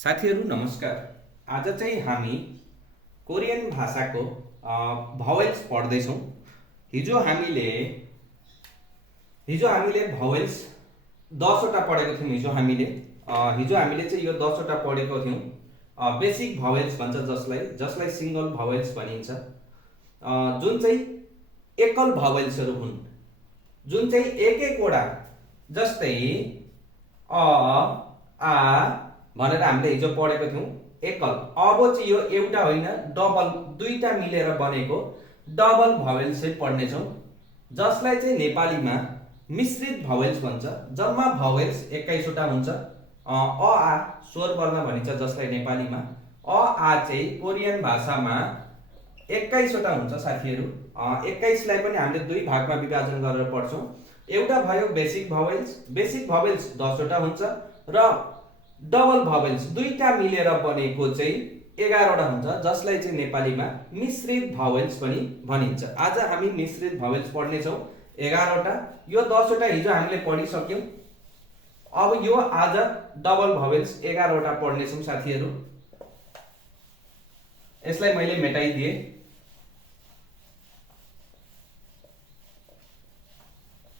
साथीहरु नमस्कार। आज चाहिँ हामी कोरियन भाषाको भावेल्स पढ्दैछौँ। हिजो हामीले भावेल्स 10 वटा पढेको थियौँ। हिजो हामीले चाहिँ यो 10 वटा पढेको थियौँ। बेसिक भावेल्स भन्छ जसलाई सिंगल भावेल्स भनिन्छ, जुन चाहिँ एकल भावेल्सहरू हुन्, जुन चाहिँ एक वटा, जस्तै अ आ भनेर हामीले हिजो पढेको थियौँ एकल। अब चाहिँ यो एउटा होइन, डबल, दुईटा मिलेर बनेको डबल भावेल्स चाहिँ पढ्नेछौँ, जसलाई चाहिँ नेपालीमा मिश्रित भावेल्स भन्छ। जम्मा भावेल्स 21 वटा हुन्छ। अ आ स्वर वर्ण भनिन्छ जसलाई नेपालीमा। अ आ चाहिँ कोरियन भाषामा 21 वटा हुन्छ साथीहरु। 21 लाई पनि हामीले दुई भागमा विभाजन गरेर पढ्छौँ। एउटा भयो बेसिक भावेल्स 10 वटा हुन्छ र डबल भावेल्स दुईटा मिलेर बनेको चाहिँ 11 वटा हुन्छ, जसलाई चाहिँ नेपालीमा मिश्रित भावेल्स पनि भनिन्छ। आज हामी मिश्रित भावेल्स पढ्ने छौँ 11 वटा। यो 10 वटा हिजो हामीले पढिसक्यौं। अब यो आज डबल भावेल्स 11 वटा पढ्ने छौँ साथीहरु। यसलाई मैले मेटाइदिए।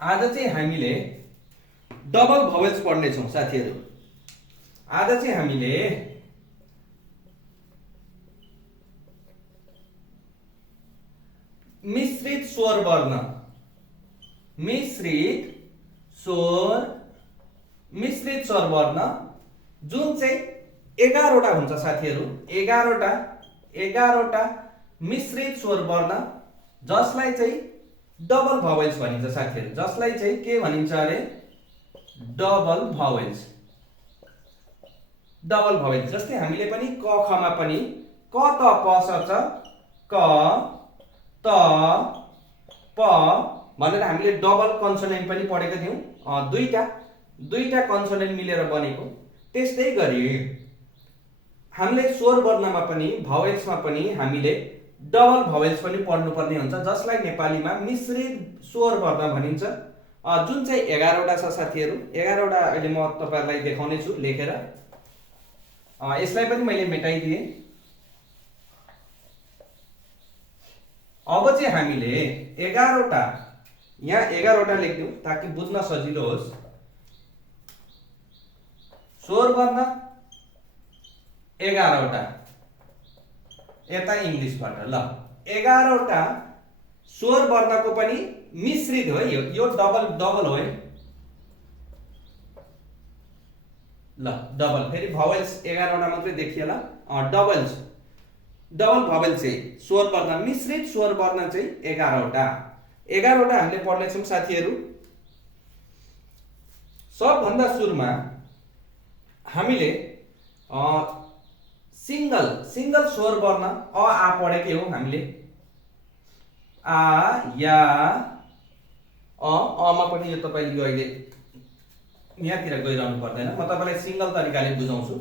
आज चाहिँ हामीले डबल भावेल्स पढ्ने छौँ साथीहरु। आज चाहिँ हामीले मिश्रित स्वर वर्ण जुन चाहिँ 11 वटा हुन्छ साथीहरु। 11 वटा मिश्रित स्वर वर्ण, जसलाई चाहिँ डबल भावेल्स भनिन्छ साथीहरु। जसलाई चाहिँ के भनिन्छ अरे? डबल भावेल्स। जस्तै हामीले पनि क ख मा पनि क त प स च क त प भनेर हामीले डबल कन्सोनेन्ट पनि पढेका थियौं। दुईटा कन्सोनेन्ट मिलेर बनेको। त्यस्तै गरी हामीले स्वर वर्णमा पनि भावेल्समा पनि हामीले डबल भावेल्स पनि पढ्नुपर्ने हुन्छ, जसलाई नेपालीमा मिश्रित स्वर वर्ण भनिन्छ, जुन चाहिँ 11 वटा छ साथीहरु। 11 वटा अहिले म तपाईहरुलाई देखाउने छु लेखेर। यसलाई पनि मैले मेटाइदिए। अब चाहिँ हामीले 11 वटा, यहाँ 11 वटा लेख्दियौ ताकि बुझ्न सजिलो होस्। स्वर वर्ण 11 वटा, यता इंग्लिशबाट ल 11 वटा स्वर वर्णको पनि मिश्रित हो। यो डबल हो है ल। डबल फेरि भावेल्स 11 वटा मात्रै देखिएला। डबल भावेल चाहिँ स्वर वर्ण, मिश्रित स्वर वर्ण चाहिँ 11 वटा। 11 वटा हामीले पढ्ने छौं साथीहरु। सबभन्दा सुरुमा हामीले सिंगल स्वर वर्ण अ आ पढेकै हो हामीले। आ या अ मा पनि यो तपाईले यो अहिले यहाँतिर गइरहनु पर्दैन, म तपाईलाई सिंगल तरिकाले बुझाउँछु।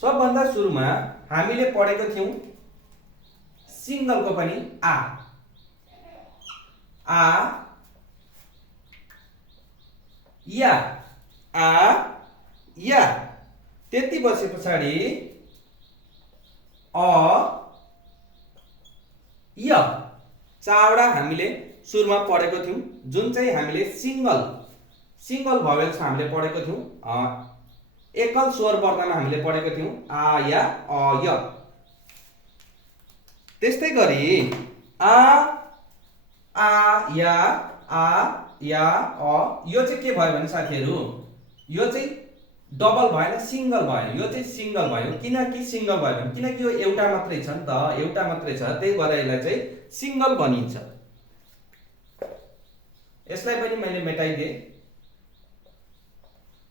सबभन्दा सुरुमा हामीले पढेको थियौं सिंगलको पनि आ या। त्यति बसे पछाडी अ य। चारवटा हामीले सुरुमा पढेको थियौं, जुन चाहिँ हामीले सिंगल भावेल्स हामीले पढेको थियौं। एकल स्वर वर्णमा हामीले पढेको थियौं आ या अ य। त्यस्तै गरी आ या अ, यो चाहिँ के भयो भने साथीहरु, यो चाहिँ डबल भएन, सिंगल भयो। यो चाहिँ सिंगल भयो। किनकि सिंगल भयो भने किनकि यो एउटा मात्रै छ नि त, एउटा मात्रै छ, त्यही भएर यसलाई चाहिँ सिंगल भनिन्छ। यसलाई पनि मैले मेटाइदिए।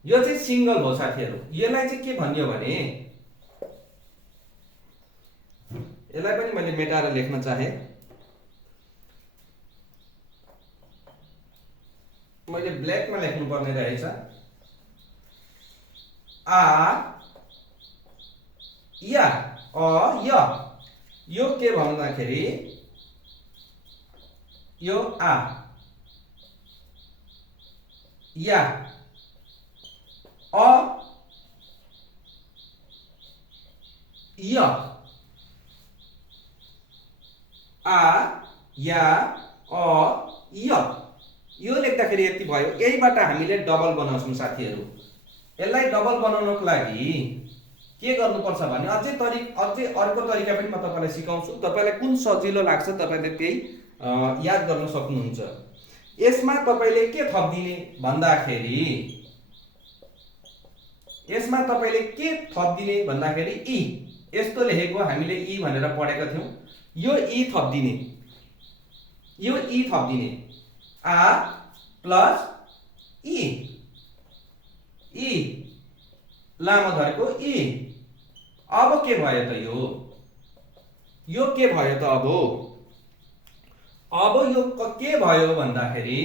यो चाहिँ सिंगल हो साथीहरु। यसलाई चाहिँ के भनियो भने, यसलाई पनि मैले मेटाएर लेख्न चाहे। मैले ब्ल्याकमा लेख्नु पर्ने रहेछ। आ या अ य। यो के भन्दाखेरि यो आ या अ य आ या अ य यो लेख्दाखेरि यति भयो। यहीबाट हामीले डबल बनाउँछौँ साथीहरू। यसलाई डबल बनाउनको लागि के गर्नुपर्छ भने अझै अर्को तरिका पनि म तपाईलाई सिकाउँछु। तपाईलाई कुन सजिलो लाग्छ तपाईले त्यही याद गर्न सक्नुहुन्छ। यसमा तपाईले के थपिदिने भन्दाखेरि इ यस्तो लेखेको हामीले इ भनेर पढेका थियौं। यो इ थपिदिने आ प्लस इ लामो धरेको इ। अब के भयो त यो के भयो त अब यो के भयो भन्दाखेरि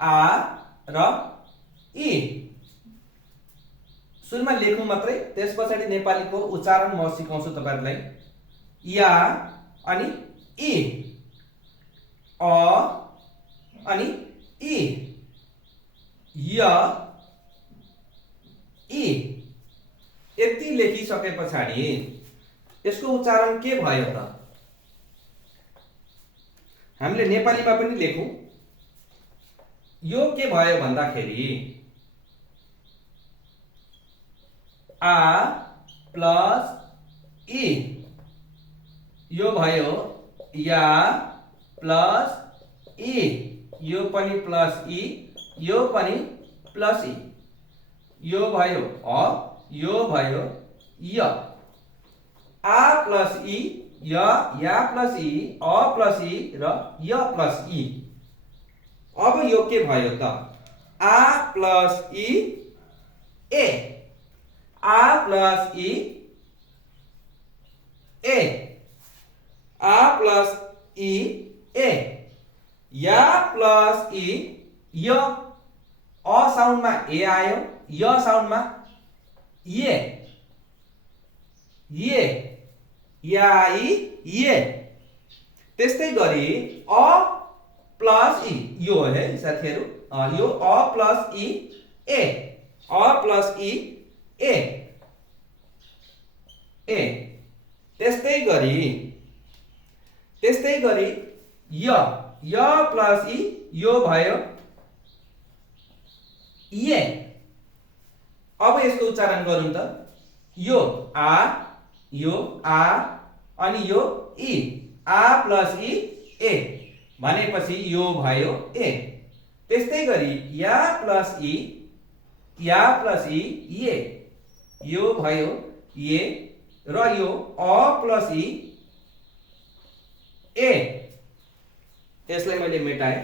आ र इ सुरुमा लेखौं मात्रै, त्यसपछि नेपालीको उच्चारण म सिकाउँछु तपाईहरुलाई। या अनि इ अ अनि इ य इ यति लेखिसकेपछि यसको उच्चारण के भयो त हामीले नेपालीमा पनि लेखौं। यो के भयो भन्दाखेरि आ प्लस इ यो भयो या प्लस इ यो पनि प्लस इ यो पनि प्लस इ यो भयो अ यो भयो य आ प्लस इ या प्लस इ अ प्लस इ र य प्लस इ। अब यो के भयो त आ प्लस इ ए आ प्लस इ ए आ प्लस इ ए या प्लस इ य अ साउन्डमा ए आयो य साउन्डमा ये या इ ये। त्यस्तै गरी अ प्लस इ यो है साथीहरु यो अ प्लस इ ए अ प्लस इ ए त्यस्तै गरी य प्लस इ यो भयो ये। अब यसको उच्चारण गरौँ त यो आ अनि यो इ आ प्लस इ ए भनेपछि यो भयो ए। त्यस्तै गरी या प्लस इ ये यो भयो ये र यो अ प्लस इ ए यसलाई मैले मेटाएँ।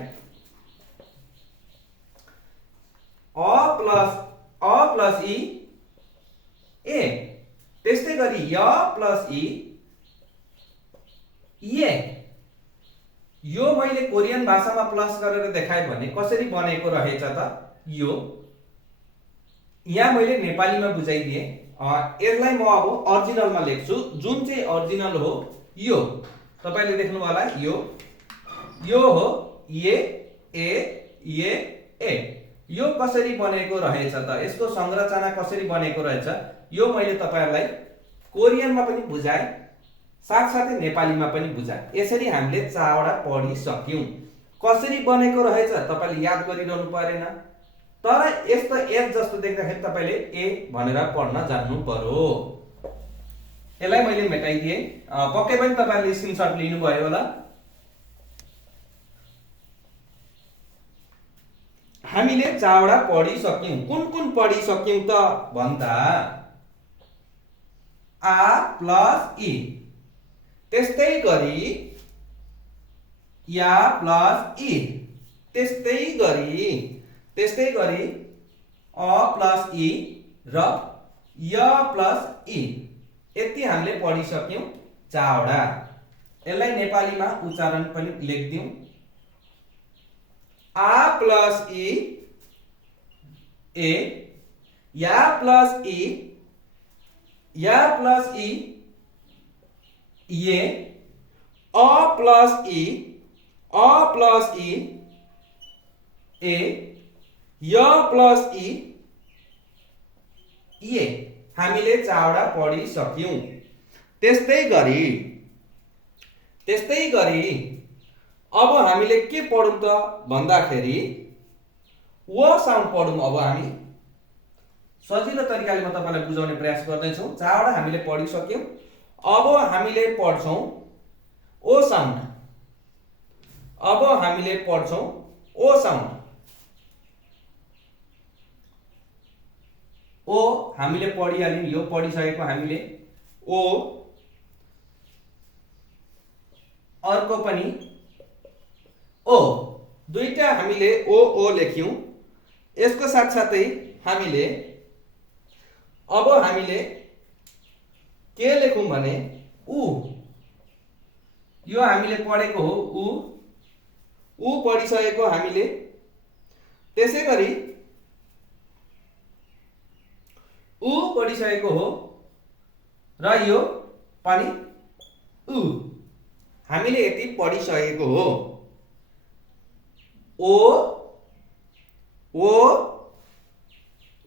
अ प्लस इ ए त्यस्तै गरी य प्लस इ ये यो मैले कोरियन भाषामा प्लस गरेर देखाए भने कसरी बनेको रहेछ त यो यहाँ मैले नेपालीमा बुझाइदिए। यसलाई म अब ओरिजिनलमा लेख्छु जुन चाहिँ ओरिजिनल हो यो तपाईले देख्नु होला यो हो ये यो कसरी बनेको रहेछ त यसको संरचना कसरी बनेको रहेछ यो मैले तपाईहरुलाई कोरियनमा पनि बुझाए साथसाथै नेपालीमा पनि बुझाए। यसरी हामीले चारवटा पढिसक्यौं। कसरी बनेको रहेछ तपाईले याद गरिरहनु परेन, तर यस्तो एफ जस्तो देख्दाखेरि तपाईले ए भनेर पढ्न जान्नु पर्यो। यसलाई मैले मेटाइदिए पक्कै पनि तपाईहरुले स्क्रिनशट लिनु भयो होला। हामीले चारवटा पढिसक्यौं। कुन पढिसक्यौं त भन्दा आ प्लस इ त्यस्तै गरी या प्लस इ त्यस्तै गरी अ प्लस इ र य प्लस इ यति हामीले पढिसक्यौं चारवटा। यसलाई नेपालीमा उच्चारण पनि लेख्दियौं। आ प्लस इ ए या प्लस इ ये अ प्लस इ ए य प्लस इ ये हामीले चारवटा पढिसक्यौं। त्यस्तै गरी अब हामीले के पढौँ त भन्दाखेरि व साउन्ड पढौँ। अब हामी सजिलो तरिकाले म तपाईलाई बुझाउने प्रयास गर्दैछु। जहाँबाट हामीले पढिसक्यौं, अब हामीले पढ्छौं ओ साउन्ड। अब हामीले पढ्छौं ओ साउन्ड। ओ हामीले पढिहाल्यौं, यो पढिसकेको हामीले ओ, अर्को पनि ओ, दुईटा हामीले ओ लेख्यौं। यसको साथसाथै हामीले अब हामीले के लेखौं भने उ। यो हामीले पढेको हो उ पढिसकेको हामीले। त्यसैगरी उ पढिसकेको हो र यो पनि उ। हामीले यति पढिसकेको हो। ओ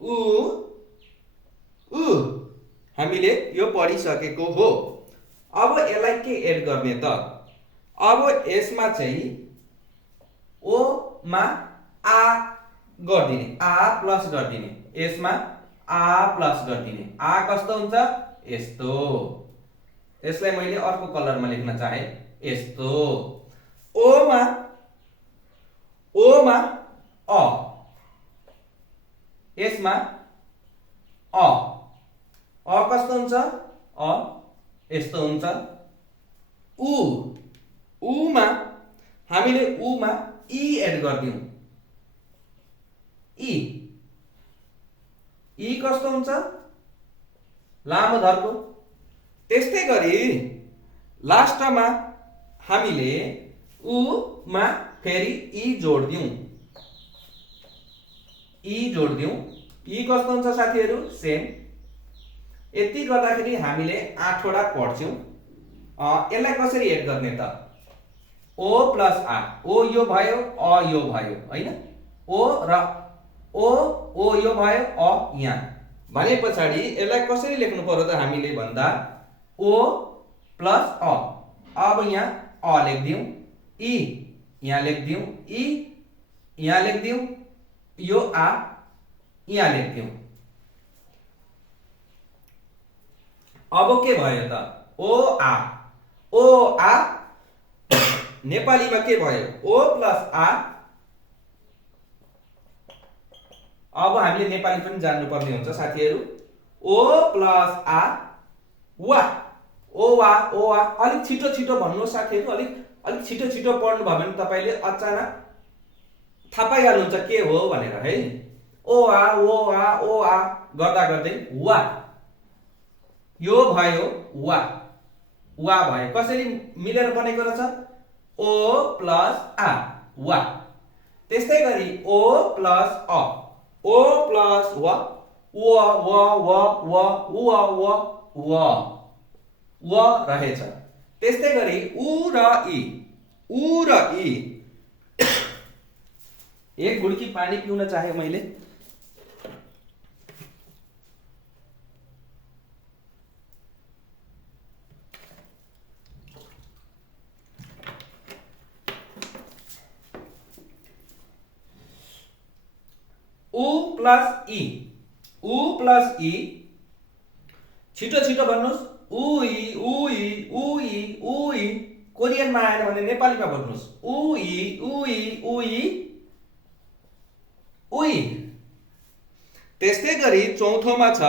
उ हामीले यो पढिसकेको हो। अब यसलाई के एड गर्ने त? अब यसमा चाहिँ ओ मा आ गरिदिने, आ प्लस गरिदिने। यसमा आ प्लस गरिदिने। आ कस्तो हुन्छ? यस्तो। यसलाई मैले अर्को कलरमा लेख्न चाहे, यस्तो। ओ मा अ, यसमा अ कस्तो हुन्छ? अ यस्तो हुन्छ। उमा हामीले उमा इ एड गर्दियौं। इ कस्तो हुन्छ? लामो धर्को। त्यस्तै गरी लास्टमा हामीले उ मा फेरि इ जोड्दियौं। इ कस्तो हुन्छ साथीहरु? सेम। यति गर्दाखेरि हामीले 8 वटा पढ्छौं। यसलाई कसरी एड गर्ने त? ओ प्लस आ। ओ यो भयो, अ यो भयो, हैन? ओ र ओ यो भयो, अ यहाँ। भने पछाडी यसलाई कसरी लेख्नु पर्यो त हामीले भन्दा ओ प्लस अ। अब यहाँ अ लेख्दियौं, इ यहाँ लेख्दियौं, इ यहाँ लेख्दियौं, यो आ यहाँ लेख्दियौं। अब के भयो त? ओ आ नेपालीमा के भयो? ओ प्लस आ। अब हामीले नेपाली पनि जान्नु पर्ने हुन्छ साथीहरु। ओ प्लस आ वा। ओ वा अलिक छिटो भन्नुहोस् साथीहरु। अलिक छिटो पढ्नु भयो भने तपाईले अचानक थाहा पाइहाल्नुहुन्छ के हो भनेर है। ओ आ गर्दा गर्दै वा। यो भयो वा भयो। कसरी मिलेर बनेको रहेछ? ओ प्लस आ वा। त्यस्तै गरी O plus a, O plus व रहेछ। त्यस्तै गरी उ र इ। एक गुडकी पानी पिउन चाहे मैले। उ प्लस इ। छिटो भन्नुहोस्। उई। कोरियनमा आएन भने नेपालीमा भन्नुहोस्। उई। त्यस्तै गरी चौथोमा छ,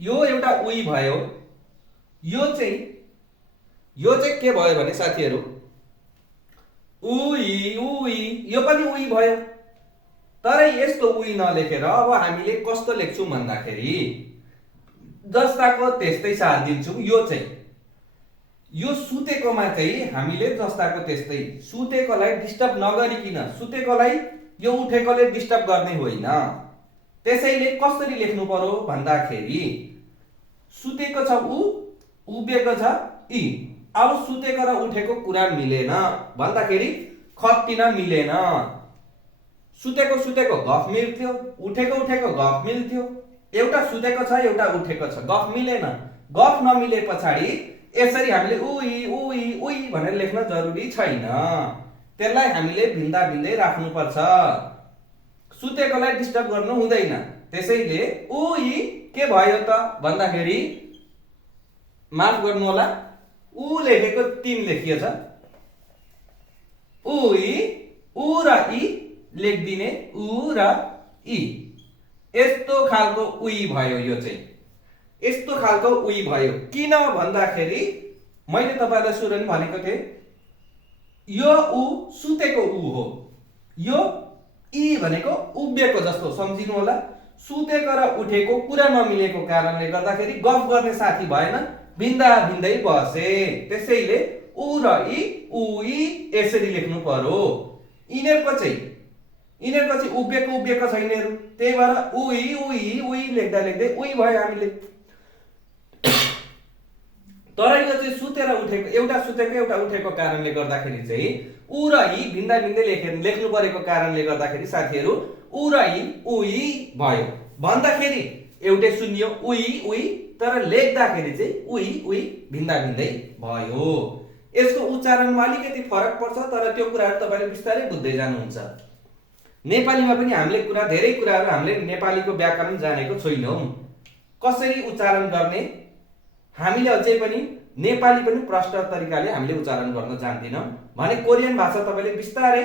यो एउटा उई भयो। यो चाहिँ के भयो भने साथीहरु? उई। यो पनि उई भयो। तर यस्तो उई नलेखेर अब हामीले कस्तो लेख्छौं भन्दाखेरि जस्ताको त्यस्तै साथ दिन्छौं। यो सुतेकोमा चाहिँ हामीले जस्ताको त्यस्तै, सुतेकोलाई डिस्टर्ब नगरिकिन, सुतेकोलाई यो उठेकोले डिस्टर्ब गर्ने होइन। त्यसैले कसरी लेख्नु पर्यो भन्दाखेरि सुतेको छ उ, उभिएको छ इ। अब सुतेको र उठेको कुरा मिलेन भन्दाखेरि खत्तिन मिलेन। सुतेको गफ मिल्थ्यो, उठेको गफ मिल्थ्यो। एउटा सुतेको छ, एउटा उठेको छ, गफ मिलेन। गफ नमिले पछाडि यसरी हामीले उई उई उई भनेर लेख्न जरुरी छैन। त्यसलाई हामीले भिन्दा भिन्दै राख्नुपर्छ। सुतेकोलाई डिस्टर्ब गर्नु हुँदैन। त्यसैले उई के भयो त भन्दाखेरि माफ गर्नु होला, उ लेखेको 3 लेखिएको छ। उई उ र इ लेख्दिने उ र इ। यस्तो खालको उई भयो। यो चाहिँ यस्तो खालको उई भयो। किन भन्दाखेरि मैले तपाईलाई सुरुमा भनेको थिएँ यो उ सुतेको उ हो। यो इ भनेको उभिएको जस्तो सम्झिनु होला। सुतेको र उठेको कुरा नमिलेको कारणले गर्दाखेरि गफ गर्ने साथी भएन, भिन्दा भिन्दै बसे। त्यसैले उ र इ उई यसरी लेख्नु पर्यो। यिनीहरुको चाहिँ उभिएको छैन यिनीहरु। त्यही भएर उई उई उई लेख्दा लेख्दै उई भयो हामीले। तर यो चाहिँ सुतेर उठेको, एउटा सुतेको एउटा उठेको कारणले गर्दाखेरि चाहिँ उ र इ भिन्दा भिन्दै लेख्नु परेको कारणले गर्दाखेरि साथीहरु उ र इ उई भयो। भन्दाखेरि एउटै सुनियो उई उई, तर लेख्दाखेरि चाहिँ उई उई भिन्दा भिन्दै भयो। यसको उच्चारणमा अलिकति फरक पर्छ, तर त्यो कुराहरु तपाईले बिस्तारै बुझ्दै जानुहुन्छ। नेपालीमा पनि हामीले धेरै कुराहरु हामीले नेपालीको व्याकरण जानेको छैनौं। कसरी उच्चारण गर्ने हामीले अझै पनि नेपाली पनि प्रष्ट तरिकाले हामीले उच्चारण गर्न जान्दैनौं भने कोरियन भाषा तपाईले बिस्तारै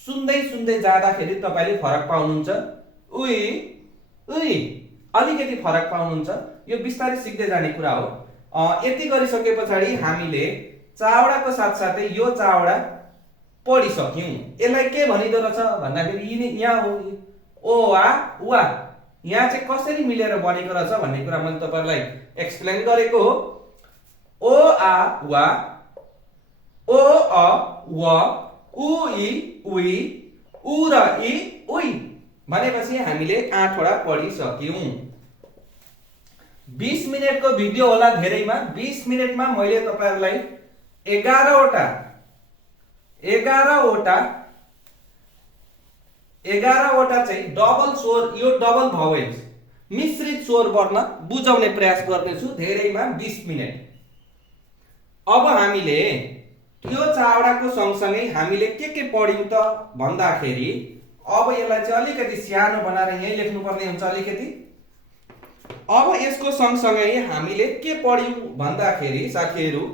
सुन्दै जाँदाखेरि तपाईले फरक पाउनुहुन्छ। उई उई अलिकति फरक पाउनुहुन्छ। यो बिस्तारै सिक्दै जाने कुरा हो। यति गरिसके पछाडि हामीले चावडाको साथसाथै यो चावडा पढिसक्यौं। यसलाई के भनिदो रहेछ भन्दाखेरि यहाँ हो ओ आ वा। यहाँ चाहिँ कसरी मिलेर बनेको रहेछ भन्ने कुरा मैले तपाईलाई एक्सप्लेन गरेको हो। ओ आ वा, ओ अ व, उ इ उई, उ र इ उई भनेपछि हामीले 8 वटा पढिसक्यौं। 20 मिनेटको भिडियो होला धेरैमा। 20 मिनेटमा मैले तपाईहरुलाई 11 वटा चाहिँ डबल स्वर, यो डबल भावेल्स मिश्रित स्वर वर्ण बुझाउने प्रयास गर्नेछु धेरैमा 20 मिनेट। अब हामीले यो चावडाको सँगसँगै हामीले के पढ्यौं त भन्दाखेरि अब यसलाई चाहिँ अलिकति सानो बनाएर यही लेख्नु पर्ने हुन्छ अलिकति। अब यसको सँगसँगै हामीले के पढ्यौं भन्दाखेरि साथीहरु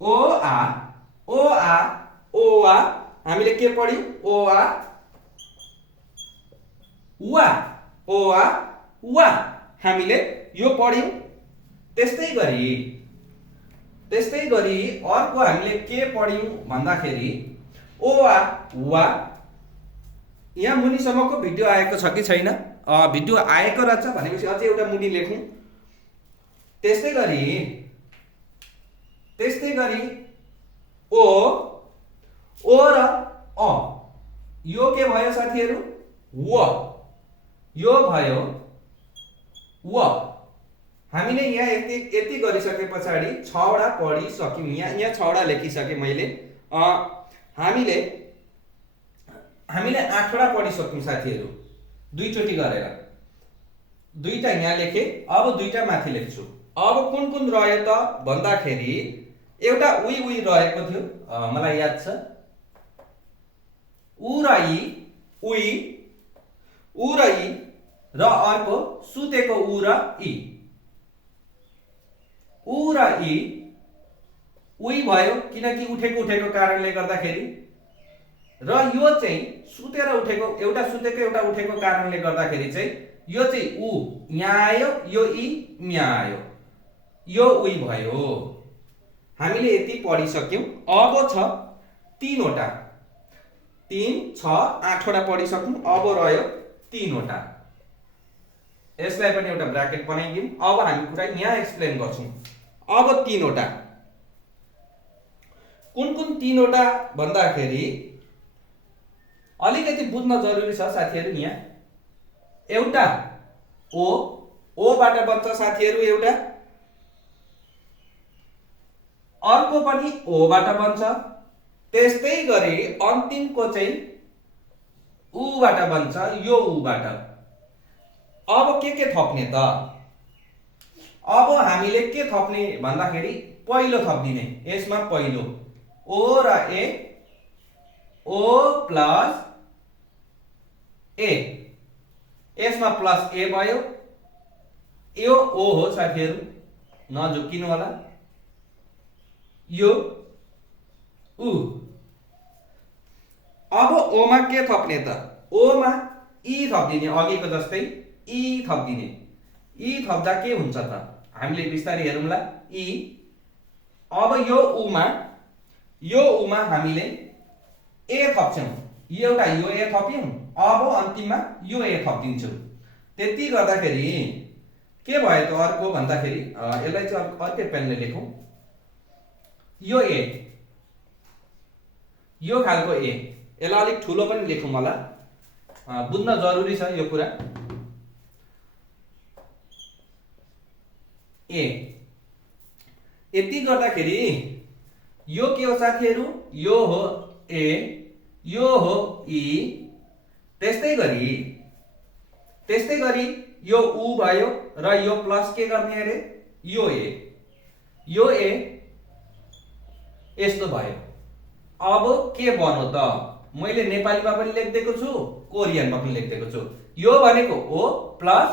ओ आ ओ आ हामीले के पढ्यौं ओ आ वा, ओ आ वा हामीले यो पढ्यौं। त्यस्तै गरी अर्को हामीले के पढ्यौं भन्दाखेरि ओ आ वा। यहाँ मुनिसम्मको भिडियो आएको छ कि छैन? भिडियो आएको रहेछ भनेपछि अझै एउटा मुनि लेखौं। त्यस्तै गरी ओ र अ, यो के भयो साथीहरु व, यो भयो व। हामीले यहाँ यति गरिसके पछाडि 6 वटा पढिसक्यौं। यहाँ 6 वटा लेखिसके मैले। हामीले 8 वटा पढिसक्यौं साथीहरु, दुई चोटी गरेर। दुईटा यहाँ लेखे, अब दुईटा माथि लेख्छु। अब कुन रह्यो त भन्दाखेरि एउटा उई उई रहेको थियो, मलाई याद छ। उ र इ उई, उ र इ, र अर्को सुतेको उ र इ, उ र इ उई भयो किनकि उठेको कारणले गर्दाखेरि। र यो चाहिँ सुतेर उठेको, एउटा सुतेको एउटा उठेको कारणले गर्दाखेरि चाहिँ यो चाहिँ उ यहाँ आयो, यो इ यहाँ आयो, यो उई भयो। हामीले यति पढिसक्यौं। अब छ 3 वटा, 3 6 8 वटा पढिसक्यौं। अब रह्यो 3 वटा। यसलाई पनि एउटा ब्र्याकेट बनाइदिउँ। अब हामी कुरा यहाँ एक्सप्लेन गर्छौं। अब 3 वटा कुन 3 वटा भन्दाखेरि अलिकति बुझ्न जरुरी छ साथीहरु। यहाँ एउटा ओ बाट बन्छ साथीहरु एउटा, अर्को पनि ओ बाट बन्छ। त्यस्तै गरी अन्तिमको चाहिँ उ बाट बन्छ, यो उ बाट। अब के थप्ने त अब हामीले के थप्ने भन्दाखेरि पहिलो थप्दिने, यसमा पहिलो ओ र ए, ओ प्लस ए, यसमा प्लस ए भयो, यो ओ हो साथीहरु, नझुक्किनु होला, यो उ। अब ओ मा के थप्ने त, ओ मा ई थप्दिने, अघिको जस्तै ई थप्दिने। ई थप्दा के हुन्छ त हामीले बिस्तारै हेरौँला। ई, अब यो उमा हामीले ए थप्छौं, एउटा यो ए थप्यौं, अब अन्तिममा यो ए थप्दिन्छौं। त्यति गर्दाखेरि के भयो त अर्को भन्दाखेरि, यसलाई चाहिँ अर्कै पेनले लेखौं, यो ए, यो खालको ए, यसलाई अलिक ठुलो पनि लेखौं होला, बुझ्न जरुरी छ यो कुरा। ए, यति गर्दाखेरि यो के हो साथीहरु, यो हो ए, यो हो ई, त्यस्तै गरी यो उ भयो र यो प्लस के गर्ने अरे, यो ए, यस्तो भयो। अब के बन्यो त, मैले नेपालीमा पनि लेख्दिएको छु, कोरियनमा पनि लेख्दिएको छु। यो भनेको ओ प्लस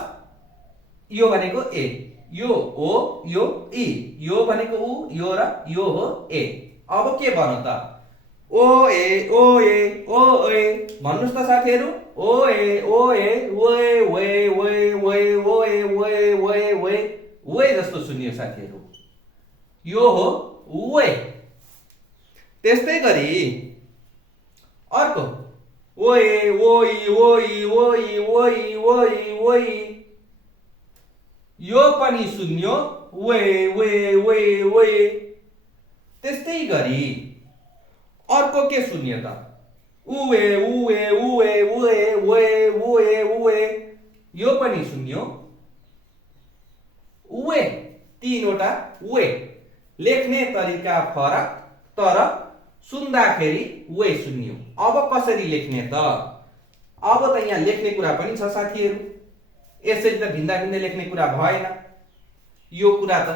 यो भनेको ए, यो ओ यो ई, यो भनेको उ, यो र यो हो ए। अब के बन्यो त, ओ ए ओ ए ओ ए, भन्नुस् त साथीहरु, ओ ए ओ ए वे वे वे वे ओ ए वे वे वे वे जस्तो सुनियो साथीहरु, यो हो वे। त्यस्तै गरी अर्को ओए ओइ ओइ ओइ ओइ ओइ ओइ, यो पनि सुन्यो वे वे वे वे। त्यस्तै गरी अर्को के सुन्यो त, उए उए उए उए वे उए उए, यो पनि सुन्यो वे। तीनवटा वे, लेख्ने तरिका फरक तर सुन्दाखेरि वे सुन्यो। अब कसरी लेख्ने त, अब त यहाँ लेख्ने कुरा पनि छ साथीहरु, यसरी त भिन्दा भिन्दै लेख्ने कुरा भएन। यो कुरा त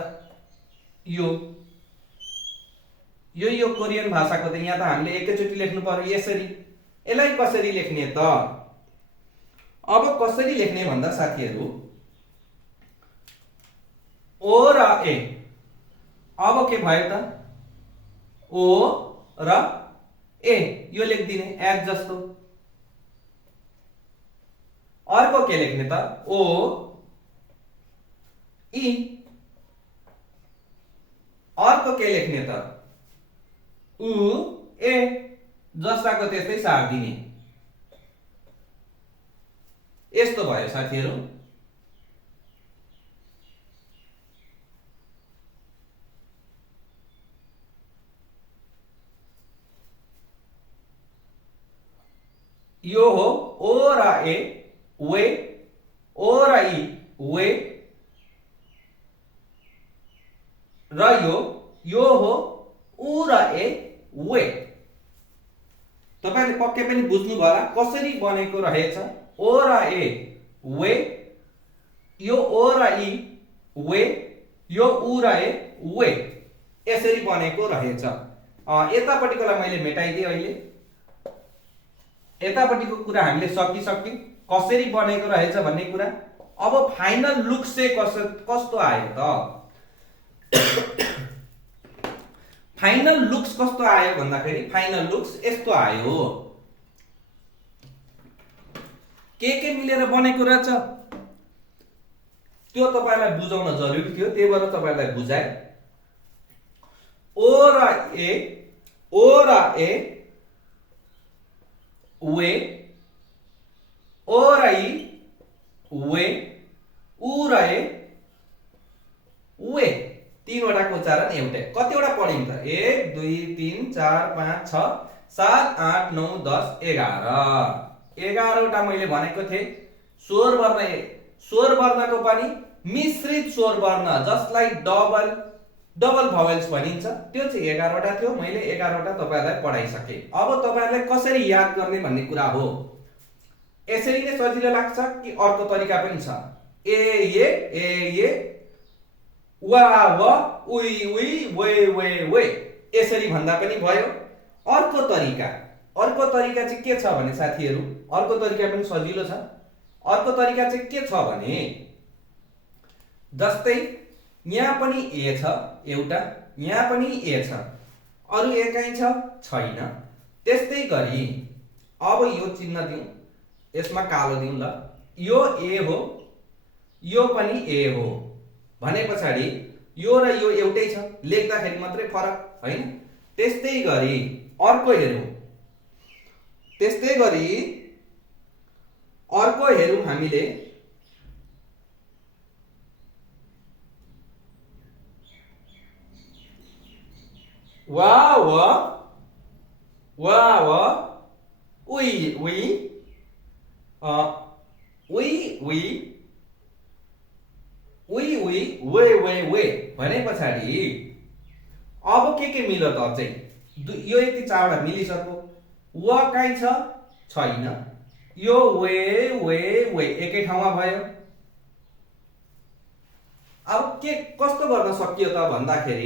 यो कोरियन भाषाको त यहाँ त हामीले एकैचोटी लेख्नु पर्यो यसरी। यसलाई कसरी लेख्ने त, अब कसरी लेख्ने भन्दा साथीहरु, ओ र ए, अब के भयो त, ओ र ए, यो लेख्दिने एज जस्तो। अर्को के लेख्ने त, ओ ई, अर्को के लेख्ने त, उ ए, जस्ताको त्यस्तै सार्दिने। यस्तो भयो साथीहरु। यो हो ओ र ए वे, ओ र ई वे, र यो हो उ र ए वे। तपाईले पक्कै पनि बुझ्नु भयो कसरी बनेको रहेछ। ओ र ए वे, यो ओ र ई वे, यो उ र ए वे, यसरी बनेको रहेछ। यतापट्टिकोलाई मैले मेटाइदिए अहिले। यतापट्टिको कुरा हामीले सकिसक्यौं, कसरी बनेको रहेछ भन्ने कुरा। अब फाइनल लुक चाहिँ कस्तो आयो त, फाइनल लुक्स कस्तो आयो भन्दाखेरि, फाइनल लुक्स यस्तो आयो। के मिलेर बनेको रहेछ त्यो तपाईलाई बुझाउन जरुरी थियो, त्यही भएर तपाईलाई बुझाए। ओ र ए वे, ओ र ई वे, उ र ए वे, तीनवटाको उच्चारण एउटै। कतिवटा पढ्यौं त, 1 2 3 4 5 6 7 8 9 10 11, 11वटा मैले भनेको थिएँ। स्वर वर्णको पनि मिश्रित स्वर वर्ण, जसलाई डबल भावेल्स भनिन्छ, त्यो चाहिँ 11वटा थियो। मैले 11वटा तपाईहरुलाई पढाइसके। अब तपाईहरुलाई कसरी याद गर्ने भन्ने कुरा हो। यसरी नै सजिलो लाग्छ कि अर्को तरिका पनि छ? ए वा व उई उई वे वे वे यसरी भन्दा पनि भयो। अर्को तरिका चाहिँ के छ भने साथीहरू, अर्को तरिका पनि सजिलो छ। अर्को तरिका चाहिँ के छ भने जस्तै यहाँ पनि ए छ एउटा, यहाँ पनि ए छ, अरु ए कहीँ छैन। त्यस्तै गरी अब यो चिन्ह दिउँ, यसमा कालो दिउँ ल। यो ए हो, यो पनि ए हो भने पछाडि यो र यो एउटै छ, लेख्दाखेरि मात्रै फरक हैन। त्यस्तै गरी अर्को हेरौँ, हामीले वा व उई उई उई उई वे वे भने पछाडि अब के मिल्यो त चाहिँ यो यति चारवटा मिलिसक्यो। व कहीँ छैन, यो वे वे वे एकै ठाउँमा भयो। अब के कस्तो गर्न सकियो त भन्दाखेरि,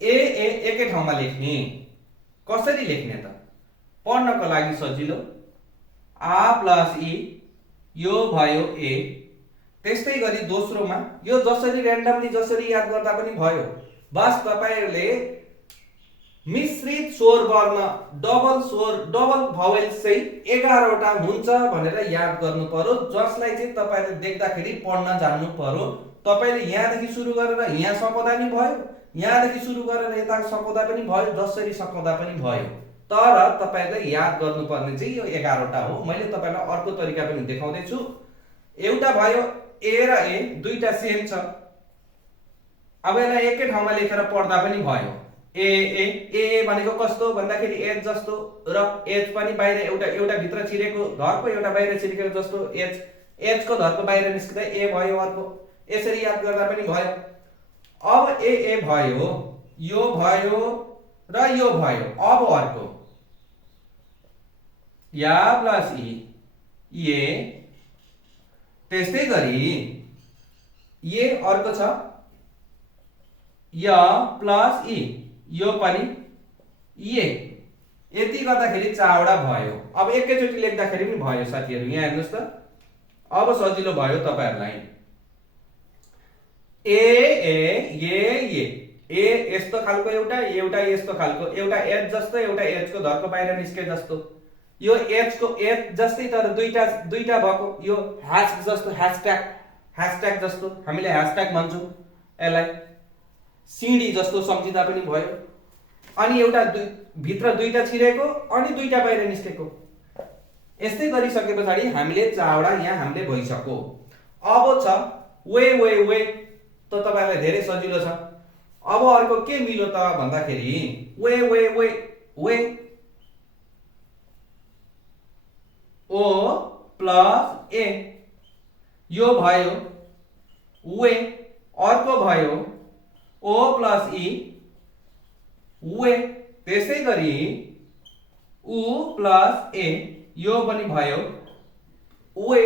ए एकै ठाउँमा लेख्ने। कसरी लेख्ने त? पढ्नको लागि सजिलो, आ प्लस ई यो भयो ए। त्यस्तै गरी दोस्रोमा यो जसरी र्यान्डमली जसरी याद गर्दा पनि भयो। बस तपाईहरुले मिश्रित स्वर वर्ण डबल भावेल्स चाहिँ 11 वटा हुन्छ भनेर याद गर्नु पर्यो, जसलाई चाहिँ तपाईले देख्दाखेरि पढ्न जान्नु पर्यो। तपाईले यहाँदेखि सुरु गरेर यहाँ सकोदा नि भयो, यहाँदेखि सुरु गरेर यता सकोदा पनि भयो, जसरी सकोदा पनि भयो। तर तपाईले याद गर्नुपर्ने चाहिँ यो 11 वटा हो। मैले तपाईलाई अर्को तरिका पनि देखाउँदै छु। एउटा भयो ए र ए दुईटा सेम छ। अब यसलाई एकै ठाउँमा लेखेर पढ्दा पनि भयो। ए ए ए भनेको कस्तो भन्दाखेरि एच जस्तो, र एच पनि बाहिर एउटा भित्र छिरेको धर्को, एउटा बाहिर छिरेको जस्तो एच, एच को धर्को बाहिर निस्किँदा ए भयो अर्को। यसरी याद गर्दा पनि भयो। अब ए भयो, यो भयो र यो भयो। अब अर्को या प्लस ई ए। त्यस्तै गरी ये अर्को छ य प्लस ई, यो पनि ये। यति गर्दाखेरि चारवटा भयो। अब एकैचोटी लेख्दाखेरि पनि भयो साथीहरु। यहाँ हेर्नुस् त, अब सजिलो भयो तपाईहरुलाई। ए यस्तो खालको एउटा यस्तो खालको, एउटा एच जस्तो, एउटा एच को धर्को बाहिर निस्के जस्तो। यो एच को एच जस्तै तर दुईटा भएको। यो ह्याश जस्तो, ह्याशट्याग जस्तो हामीले ह्याशट्याग भन्छौं यसलाई। सिडी जस्तो सम्झिदा पनि भयो। अनि एउटा भित्र दुईटा छिरेको अनि दुईटा बाहिर निस्केको। यस्तै गरिसके पछाडि हामीले चारवटा यहाँ हामीले भइसक्यो। अब छ वे वे वे, त तपाईलाई धेरै सजिलो छ। अब अर्को के मिल्यो त भन्दाखेरि वे वे वे वे ओ प्लस ए, यो भयो वे। अर्को भयो ओ प्लस ई वे। त्यसै गरी उ प्लस ए, यो पनि भयो वे।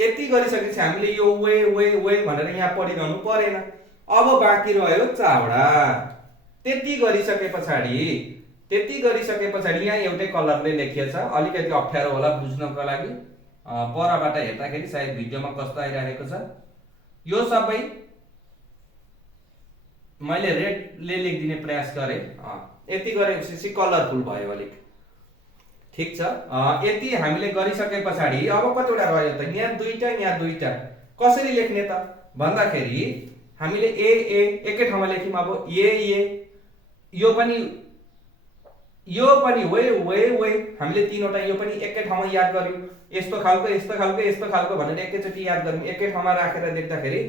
यति गरिसकेपछि हामीले यो वे वे वे भनेर यहाँ पढिरहनु परेन। अब बाँकी रह्यो चारवटा। त्यति गरिसके पछाडि यहाँ एउटै कलरले लेखिएको छ। अलिकति अप्ठ्यारो होला बुझ्नको लागि, परबाट हेर्दाखेरि सायद भिडियोमा कस्तो आइरहेको छ। यो सबै मैले रेडले लेखिदिने प्रयास गरे। यति गरेपछि कलरफुल भयो अलिक। ठीक छ। यति हामीले गरिसके पछाडि अब कतिवटा रह्यो त? यहाँ दुईटा। कसरी लेख्ने त भन्दाखेरि हामीले ए एकै ठाउँमा लेख्यौं। अब यो पनि वे वे वे, हामीले तीनवटा यो पनि एकै ठाउँमा याद गर्यौं। यस्तो खालको भनेर एकैचोटी याद गर्यौं। एकै ठाउँमा राखेर देख्दाखेरि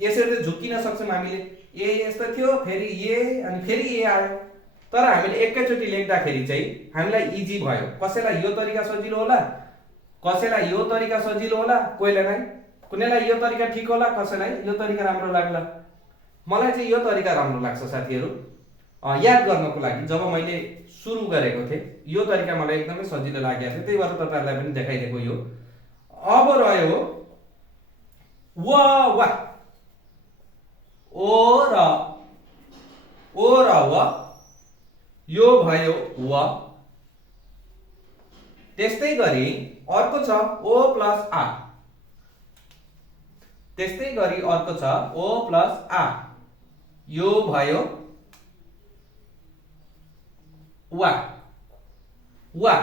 यसरी त झुकिन सक्छौं हामीले। ए यस्तो थियो, फेरि ए, अनि फेरि ए आयो। तर हामीले एकैचोटी लेख्दाखेरि चाहिँ हामीलाई इजी भयो। कसैलाई यो तरिका सजिलो होला, कसैलाई यो तरिका सजिलो होला, कुनैलाई यो तरिका ठीक होला, कसैलाई यो तरिका राम्रो लाग्ला। मलाई चाहिँ यो तरिका राम्रो लाग्छ साथीहरु याद गर्नको लागि। जब मैले सुरु गरेको थिएँ यो तरिका मलाई एकदमै सजिलो लागेको थियो, त्यही भएर तपाईहरुलाई पनि देखाइदिएको यो। अब रह्यो व वा, ओ र व, यो भयो व। त्यस्तै गरी अर्को छ ओ प्लस आ, त्यस्तै गरी अर्को छ ओ प्लस आ, यो भयो वा वा।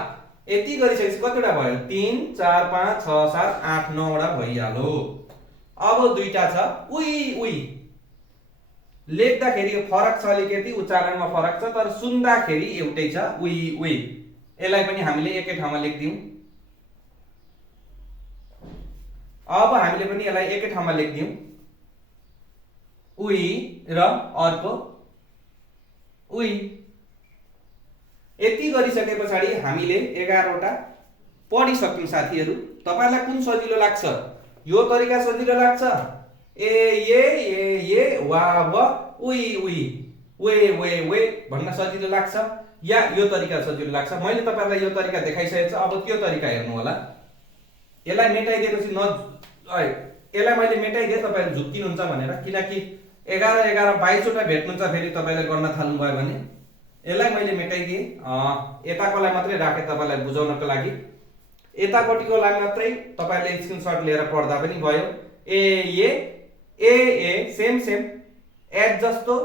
यति गरिसकेपछि कतिवटा भयो 3 4 5 6 7 8 9 वटा भइहाल्यो। अब दुईटा छ उई उई, लेख्दाखेरि फरक छ अलिकति, उच्चारणमा फरक छ, तर सुन्दाखेरि एउटै छ उई उई। यसलाई पनि हामीले एकै ठाउँमा लेख्दियौं। अब हामीले पनि यसलाई एकै ठाउँमा लेख्दियौं, उई र अर्को उई। यति गरिसके पछाडि हामीले 11 वटा पढिसक्यौं साथीहरु। तपाईलाई कुन सजिलो लाग्छ? यो तरिका सजिलो लाग्छ? ए ये वा व उई उई, वे भन्न सजिलो लाग्छ या यो तरिका सजिलो लाग्छ? मैले तपाईलाई यो तरिका देखाइसकेको छु। अब त्यो तरिका हेर्नु होला। यसलाई मेटाइदिएपछि यसलाई मैले मेटाइदिए तपाईहरु झुक्किनुहुन्छ भनेर, किनकि 11 11 22 वटा भेट्नुहुन्छ फेरि तपाईले गर्न थाल्नु भयो भने। यसलाई मैले मेटाइदिए, यताकोलाई मात्रै राखे तपाईलाई बुझाउनको लागि। यतापटिकोलाई मात्रै तपाईले स्क्रिनशट लिएर पढ्दा पनि भयो। ए सेम एच जस्तो,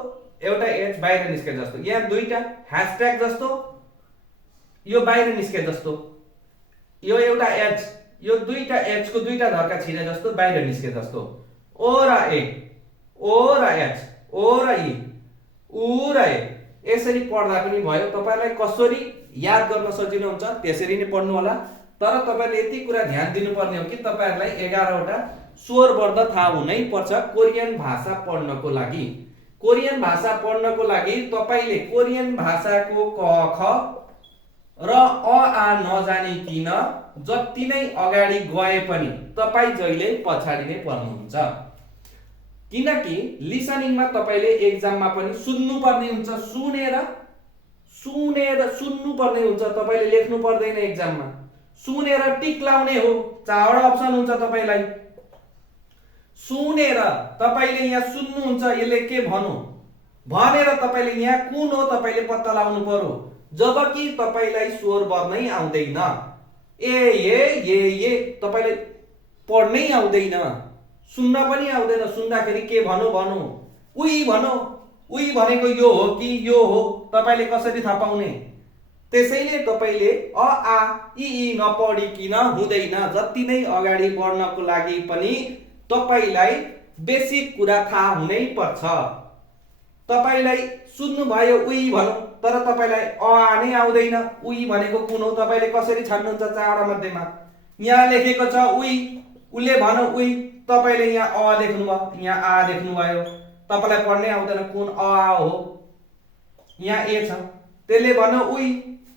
एउटा एच बाहिर निस्के जस्तो, यहाँ दुईटा ह्याशट्याग जस्तो, यो बाहिर निस्के जस्तो, यो एउटा एच, यो दुईटा एच को दुईटा धर्का छिरे जस्तो बाहिर निस्के जस्तो। ओ र ए, ओ र एच, ओ र ई, उ र ए, यसरी पढ्दा पनि भयो। तपाईलाई कसरी याद गर्न सजिलो हुन्छ त्यसरी नै पढ्नु होला। तर तपाईले यति कुरा ध्यान दिनुपर्ने हो कि तपाईहरुलाई 11 वटा स्वरवर्ध थाहा हुनै पर्छ कोरियन भाषा पढ्नको लागि। कोरियन भाषा पढ्नको लागि तपाईले कोरियन भाषाको क ख र अ आ नजानिकिन जति नै अगाडि गए पनि तपाई जहिले पछाडी नै पर्नुहुन्छ। किनकि लिसनिङमा तपाईले एक्जाममा पनि सुन्नु पर्ने हुन्छ, सुनेर सुन्नु पर्ने हुन्छ, तपाईले लेख्नु पर्दैन एक्जाममा। सुनेर टिक लाउने हो, 4 वटा अप्सन हुन्छ तपाईलाई। सुनेर तपाईले यहाँ सुन्नुहुन्छ यसले के भन्नु भनेर तपाईले यहाँ कुन हो तपाईले पत्ता लगाउनु पर्यो। जबकि तपाईलाई स्वर वर्णै आउँदैन, ये तपाईलाई पढ्नै आउँदैन, सुन्न पनि आउँदैन। सुन्दाखेरि के भनौ उई भनौ, उई भनेको यो हो कि यो हो, तपाईले कसरी थाहा पाउने? त्यसैले तपाईले अ आ इ नपढिकिन हुँदैन। जति नै अगाडि बढ्नको लागि पनि तपाईलाई बेसिक कुरा थाहा हुनै पर्छ। तपाईलाई सुन्नु भयो उई भनौ, तर तपाईलाई अ आ नै आउँदैन, उई भनेको कुन हो तपाईले कसरी छान्नुहुन्छ 4 वटा मध्येमा? यहाँ लेखेको छ उई, उले भनौ उई, तपाईले यहाँ अ लेख्नु भयो, यहाँ आ लेख्नु भयो, तपाईलाई पढ्नै आउँदैन कुन अ आ हो। यहाँ ए छ, त्यसले भनौ उई,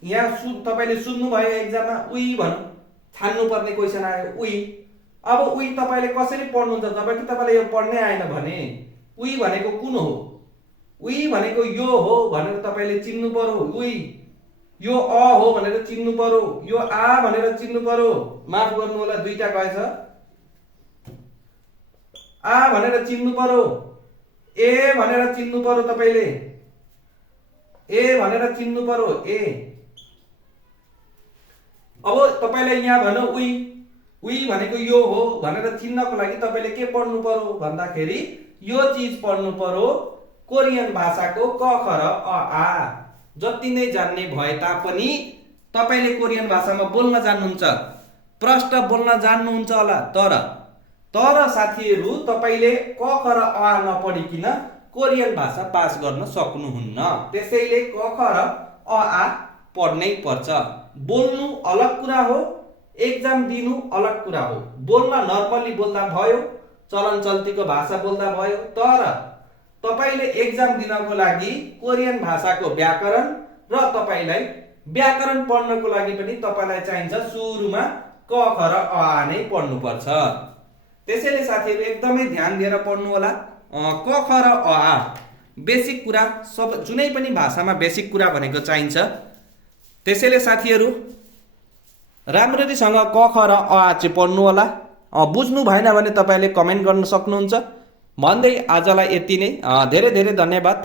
यहाँ तपाईले सुन्नु भयो एक्जाममा उई भनौ, छान्नु पर्ने क्वेशन आयो उई। अब उई तपाईले कसरी पढ्नुहुन्छ? जबकि तपाईलाई यो पढ्नै आएन भने उई भनेको कुन हो, उई भनेको यो हो भनेर तपाईले चिन्नु पर्यो। उई यो अ हो भनेर चिन्नु पर्यो, यो आ भनेर चिन्नु पर्यो। माफ गर्नु होला दुईटा गएछ, आ भनेर चिन्नु पर्यो, ए भनेर चिन्नु पर्यो, तपाईले ए भनेर चिन्नु पर्यो ए। अब तपाईलाई यहाँ भनौ उई, उई भनेको यो हो भनेर चिन्नको लागि तपाईले के पढ्नु पर्यो भन्दाखेरि यो चीज पढ्नु पर्यो, कोरियन भाषाको क ख र अ आ। जति नै जान्ने भए तापनि तपाईले कोरियन भाषामा बोल्न जान्नुहुन्छ, प्रष्ट बोल्न जान्नुहुन्छ होला, तर साथीहरु तपाईले क ख र अ आ नपढिकिन कोरियन भाषा पास गर्न सक्नुहुन्न। त्यसैले क ख र अ आ पढ्नै पर्छ। बोल्नु अलग कुरा हो, एक्जाम दिनु अलग कुरा हो। बोल्न नर्मली बोल्दा भयो, चलन चल्तीको भाषा बोल्दा भयो, तर तपाईले एक्जाम दिनको लागि कोरियन भाषाको व्याकरण र तपाईलाई व्याकरण पढ्नको लागि पनि तपाईलाई चाहिन्छ सुरुमा क ख र अ आ नै पढ्नु पर्छ। त्यसैले साथीहरु एकदमै ध्यान दिएर पढ्नु होला। क ख र अ आ बेसिक कुरा, सब जुनै पनि भाषामा बेसिक कुरा भनेको चाहिन्छ। त्यसैले साथीहरु राम्ररीसँग क ख र अ आ चाहिँ पढ्नु होला। बुझ्नु भएन भने तपाईँले कमेन्ट गर्न सक्नुहुन्छ। भन्दै आजलाई यति नै। धेरै धेरै धन्यवाद।